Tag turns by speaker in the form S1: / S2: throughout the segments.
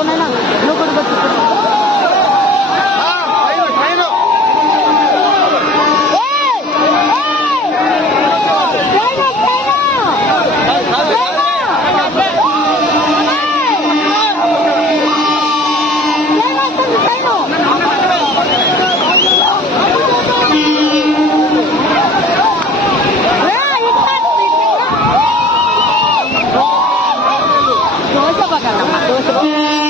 S1: どうしん残。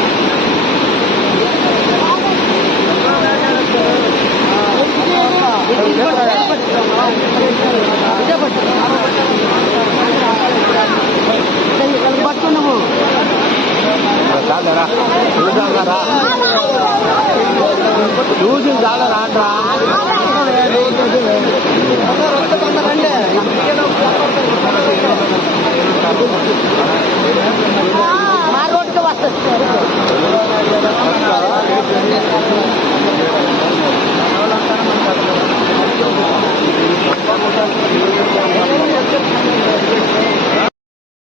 S2: చూసి చాలా రాట్రా. రండి